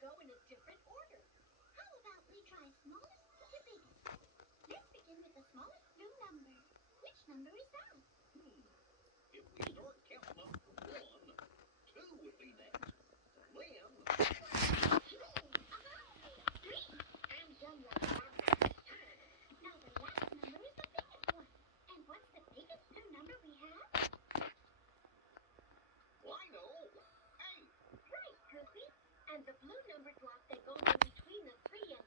go in a different order. How about we try smallest to biggest? Let's begin with the smallest blue number. Which number is that? If we start counting up from 1, 2 would be next. Then, Three. and one more time next time. Now the last number is the biggest one. And what's the biggest blue number we have? Well, I know. 8. Right, Goofy. And the blue number block that goes in between the 3 and